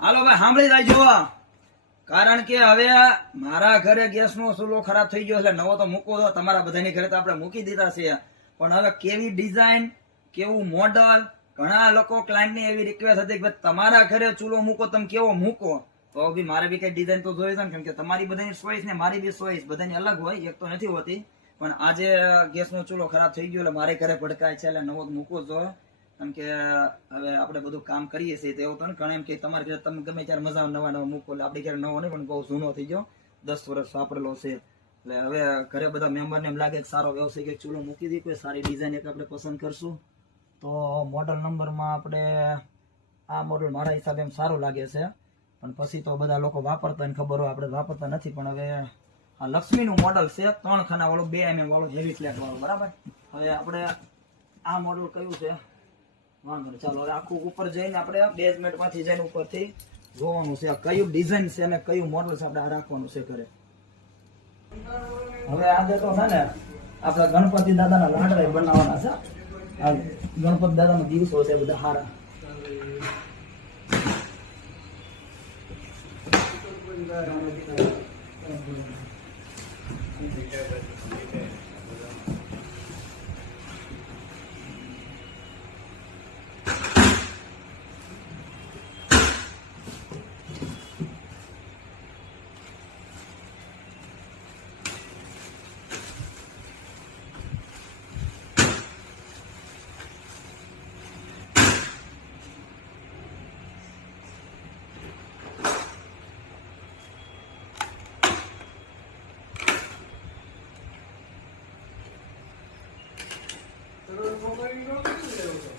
હાલો ભાઈ, સાંભળી રાખજો કારણ કે હવે મારા ઘરે ગેસનો ચૂલો ખરાબ થઈ ગયો એટલે નવો તો મૂકો તો તમારા બધાની ઘરે તો આપણે મૂકી દીધા છે. પણ હવે કેવી ડિઝાઇન, કેવું મોડલ, ઘણા લોકો ક્લાયન્ટની એવી રિક્વેસ્ટ હતી કે તમારા ઘરે ચૂલો મૂકો, તમે કેવો મૂકો? તો બી મારે બી કઈ ડિઝાઇન તો જોઈએ છે ને, કેમ કે તમારી બધાની ચોઈસ ને મારી બી ચોઈસ બધાની અલગ હોય, એક તો નથી હોતી. પણ આજે ગેસનો ચૂલો ખરાબ થઈ ગયો, એટલે મારે ઘરે ભડકાય છે, એટલે નવો મૂકવો જોઈએ કેમ કે, હવે આપણે બધું કામ કરીએ છીએ તો એવું તો ઘણા એમ કે તમારે ઘરે તમે ગમે ત્યારે મજા નવા નવા મૂકો, એટલે આપણે ક્યારે નવો નહીં, પણ બહુ જૂનો થઈ ગયો. દસ વર્ષ વાપરેલો છે. એટલે હવે ઘરે બધા મેમ્બરને એમ લાગે કે સારો વ્યવસાય કે ચૂલો મૂકી દઈએ કોઈ સારી ડિઝાઇન એક આપણે પસંદ કરશું. તો મોડલ નંબરમાં આપણે આ મોડલ મારા હિસાબે એમ સારું લાગે છે. પણ પછી તો બધા લોકો વાપરતા ને ખબર હોય, આપણે વાપરતા નથી, પણ હવે આ લક્ષ્મીનું મોડલ છે, ત્રણ ખાના વાળું બે એમએમ વાળું હેવી ફ્લેટ વાળું, બરાબર? હવે આપણે આ મોડલ કયું છે? વાંધો નહીં. ચાલો, હવે આખું ઉપર જઈને આપણે બેઝમેન્ટમાંથી જઈને ઉપરથી જોવાનું છે કયું ડિઝાઇન છે અને કયું મોડલ છે આપણે આ રાખવાનું છે ઘરે. હવે આજે તો છે ને, આપણા ગણપતિ દાદાના લાડવા બનાવવાના છે. આ ગણપતિ દાદાનો દિવસો છે બધા હારા. Thank you. ગયો છો